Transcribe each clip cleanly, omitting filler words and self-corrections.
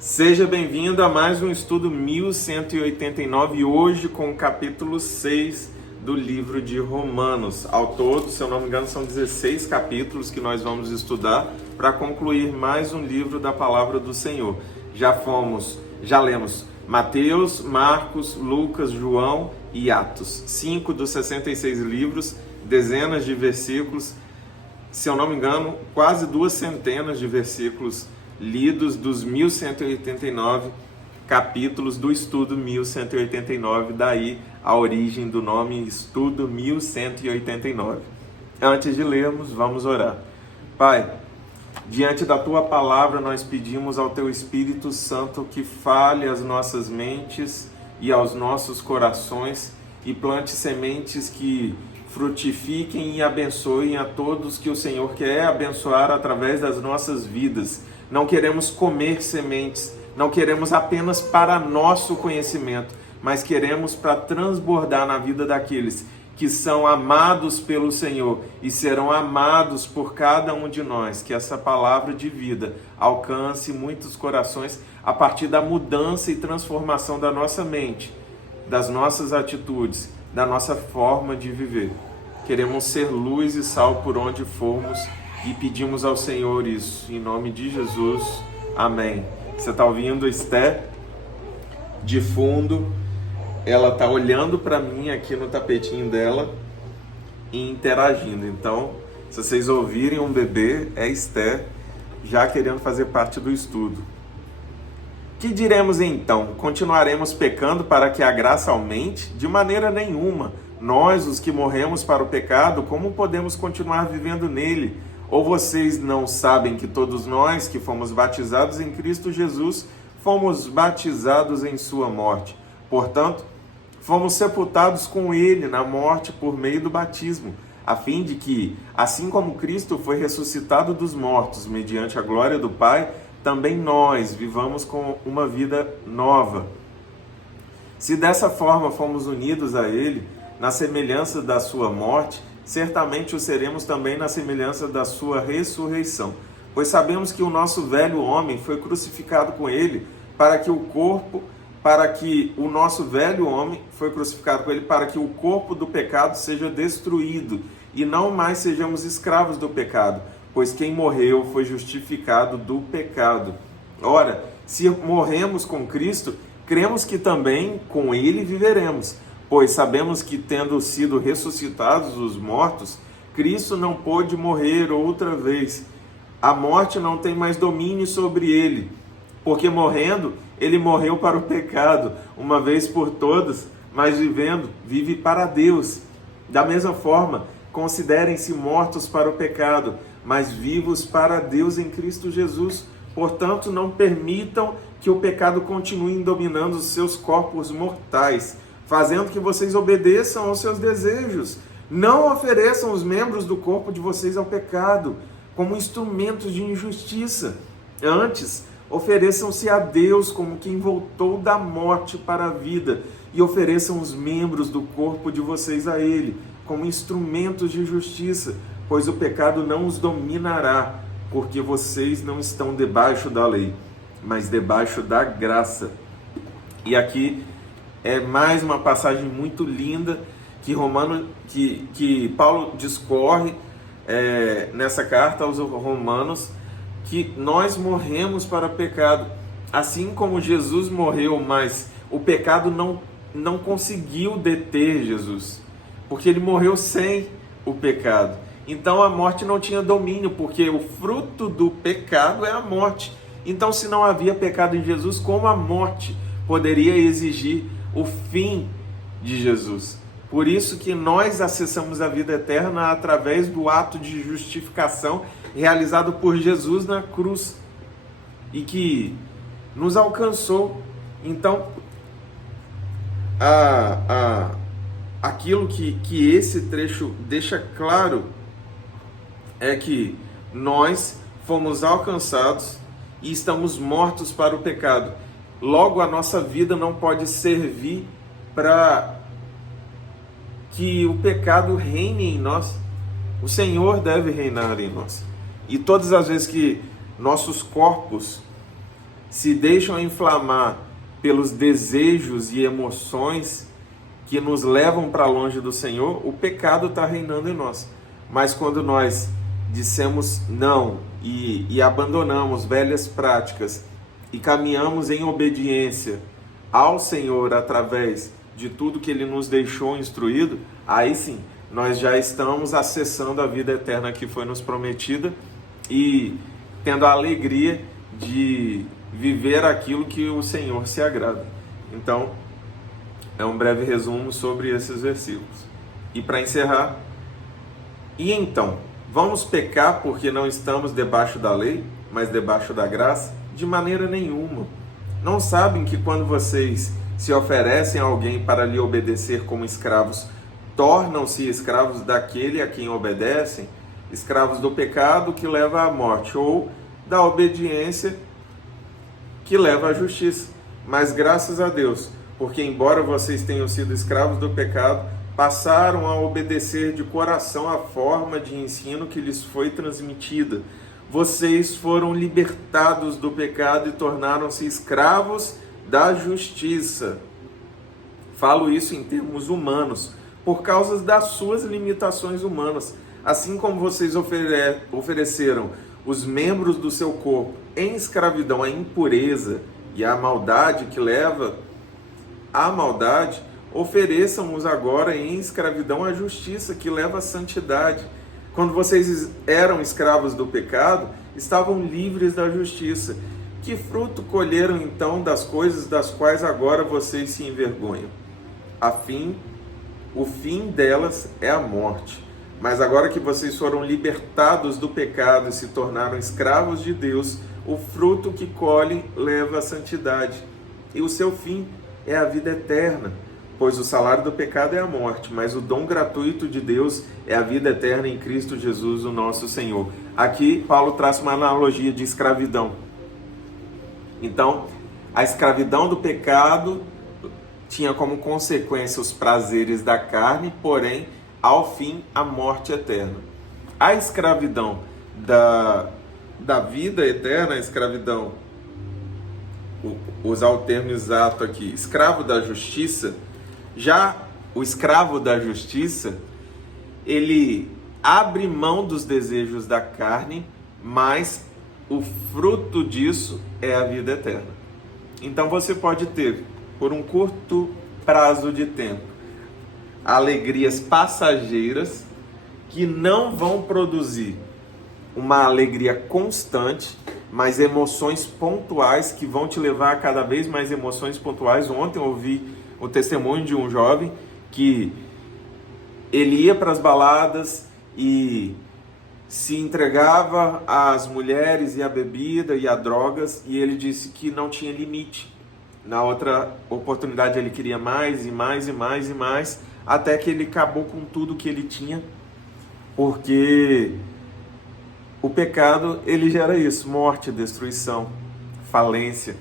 Seja bem-vindo a mais um estudo 1189, hoje com o capítulo 6 do livro de Romanos. Ao todo, se eu não me engano, são 16 capítulos que nós vamos estudar para concluir mais um livro da palavra do Senhor. Já lemos Mateus, Marcos, Lucas, João e Atos. 5 dos 66 livros, dezenas de versículos, se eu não me engano, quase 200 de versículos lidos dos 1189 capítulos do estudo 1189, daí a origem do nome estudo 1189. Antes de lermos, vamos orar. Pai, diante da Tua palavra nós pedimos ao Teu Espírito Santo que fale às nossas mentes e aos nossos corações e plante sementes que frutifiquem e abençoem a todos que o Senhor quer abençoar através das nossas vidas. Não queremos comer sementes, não queremos apenas para nosso conhecimento, mas queremos para transbordar na vida daqueles que são amados pelo Senhor e serão amados por cada um de nós. Que essa palavra de vida alcance muitos corações a partir da mudança e transformação da nossa mente, das nossas atitudes, da nossa forma de viver. Queremos ser luz e sal por onde formos e pedimos ao Senhor isso, em nome de Jesus, amém. Você está ouvindo Esther de fundo, ela está olhando para mim aqui no tapetinho dela e interagindo. Então, se vocês ouvirem um bebê, é Esther já querendo fazer parte do estudo. Que diremos então? Continuaremos pecando para que a graça aumente? De maneira nenhuma. Nós, os que morremos para o pecado, como podemos continuar vivendo nele? Ou vocês não sabem que todos nós que fomos batizados em Cristo Jesus, fomos batizados em sua morte? Portanto, fomos sepultados com ele na morte por meio do batismo, a fim de que, assim como Cristo foi ressuscitado dos mortos mediante a glória do Pai, também nós vivamos com uma vida nova. Se dessa forma fomos unidos a ele, na semelhança da sua morte, certamente o seremos também na semelhança da sua ressurreição. Pois sabemos que o nosso velho homem foi crucificado com ele, para que o corpo do pecado seja destruído, e não mais sejamos escravos do pecado, pois quem morreu foi justificado do pecado. Ora, se morremos com Cristo, cremos que também com ele viveremos. Pois sabemos que, tendo sido ressuscitados dos mortos, Cristo não pôde morrer outra vez. A morte não tem mais domínio sobre ele, porque morrendo, ele morreu para o pecado, uma vez por todas, mas vivendo, vive para Deus. Da mesma forma, considerem-se mortos para o pecado, mas vivos para Deus em Cristo Jesus. Portanto, não permitam que o pecado continue dominando os seus corpos mortais, fazendo que vocês obedeçam aos seus desejos. Não ofereçam os membros do corpo de vocês ao pecado, como instrumentos de injustiça. Antes, ofereçam-se a Deus como quem voltou da morte para a vida, e ofereçam os membros do corpo de vocês a Ele, como instrumentos de justiça, pois o pecado não os dominará, porque vocês não estão debaixo da lei, mas debaixo da graça. E aqui é mais uma passagem muito linda que Paulo discorre nessa carta aos Romanos, que nós morremos para o pecado, assim como Jesus morreu, mas o pecado não conseguiu deter Jesus, porque ele morreu sem o pecado. Então a morte não tinha domínio, porque o fruto do pecado é a morte. Então, se não havia pecado em Jesus, como a morte poderia exigir o fim de Jesus? Por isso que nós acessamos a vida eterna através do ato de justificação realizado por Jesus na cruz e que nos alcançou. Então, aquilo que esse trecho deixa claro é que nós fomos alcançados e estamos mortos para o pecado. Logo, a nossa vida não pode servir para que o pecado reine em nós. O Senhor deve reinar em nós. E todas as vezes que nossos corpos se deixam inflamar pelos desejos e emoções que nos levam para longe do Senhor, o pecado está reinando em nós. Mas quando nós dissemos não e abandonamos velhas práticas e caminhamos em obediência ao Senhor através de tudo que Ele nos deixou instruído, aí sim, nós já estamos acessando a vida eterna que foi nos prometida e tendo a alegria de viver aquilo que o Senhor se agrada. Então, é um breve resumo sobre esses versículos. E para encerrar, e então, vamos pecar porque não estamos debaixo da lei, mas debaixo da graça? De maneira nenhuma. Não sabem que quando vocês se oferecem a alguém para lhe obedecer como escravos, tornam-se escravos daquele a quem obedecem, escravos do pecado que leva à morte, ou da obediência que leva à justiça. Mas graças a Deus, porque embora vocês tenham sido escravos do pecado, passaram a obedecer de coração a forma de ensino que lhes foi transmitida. Vocês foram libertados do pecado e tornaram-se escravos da justiça. Falo isso em termos humanos, por causa das suas limitações humanas. Assim como vocês ofereceram os membros do seu corpo em escravidão à impureza e à maldade que leva à maldade, ofereçam-os agora em escravidão à justiça que leva à santidade. Quando vocês eram escravos do pecado, estavam livres da justiça. Que fruto colheram então das coisas das quais agora vocês se envergonham? O fim delas é a morte. Mas agora que vocês foram libertados do pecado e se tornaram escravos de Deus, o fruto que colhem leva à santidade. E o seu fim é a vida eterna. Pois o salário do pecado é a morte, mas o dom gratuito de Deus é a vida eterna em Cristo Jesus, o nosso Senhor. Aqui, Paulo traz uma analogia de escravidão. Então, a escravidão do pecado tinha como consequência os prazeres da carne, porém, ao fim, a morte eterna. A escravidão da vida eterna, a escravidão, usar o termo exato aqui, escravo da justiça. Já o escravo da justiça, ele abre mão dos desejos da carne, mas o fruto disso é a vida eterna. Então você pode ter, por um curto prazo de tempo, alegrias passageiras que não vão produzir uma alegria constante, mas emoções pontuais que vão te levar a cada vez mais emoções pontuais. Ontem eu ouvi o testemunho de um jovem que ele ia para as baladas e se entregava às mulheres e à bebida e a drogas, e ele disse que não tinha limite. Na outra oportunidade ele queria mais e mais e mais e mais, até que ele acabou com tudo que ele tinha, porque o pecado, ele gera isso: morte, destruição, falência.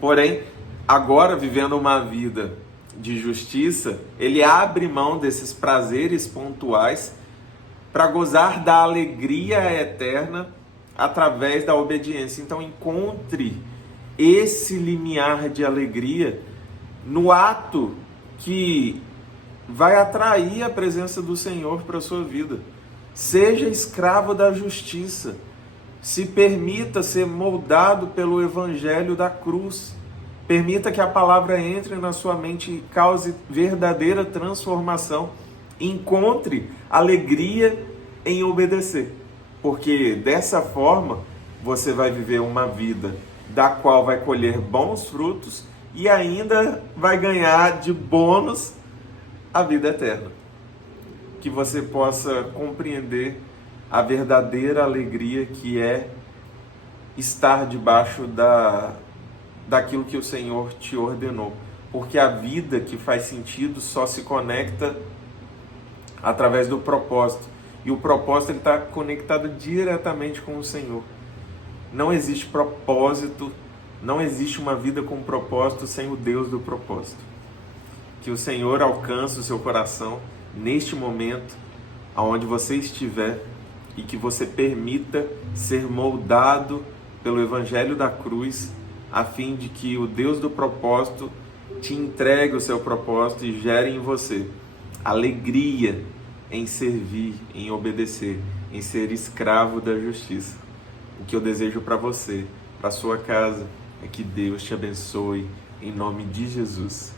Porém, agora, vivendo uma vida de justiça, ele abre mão desses prazeres pontuais para gozar da alegria eterna através da obediência. Então, encontre esse limiar de alegria no ato que vai atrair a presença do Senhor para a sua vida. Seja escravo da justiça. Se permita ser moldado pelo evangelho da cruz. Permita que a palavra entre na sua mente e cause verdadeira transformação. Encontre alegria em obedecer, porque dessa forma você vai viver uma vida da qual vai colher bons frutos e ainda vai ganhar de bônus a vida eterna. Que você possa compreender a verdadeira alegria que é estar debaixo daquilo que o Senhor te ordenou. Porque a vida que faz sentido só se conecta através do propósito. E o propósito está conectado diretamente com o Senhor. Não existe propósito, não existe uma vida com propósito sem o Deus do propósito. Que o Senhor alcance o seu coração neste momento, aonde você estiver, e que você permita ser moldado pelo Evangelho da cruz, a fim de que o Deus do propósito te entregue o seu propósito e gere em você alegria em servir, em obedecer, em ser escravo da justiça. O que eu desejo para você, para sua casa, é que Deus te abençoe em nome de Jesus.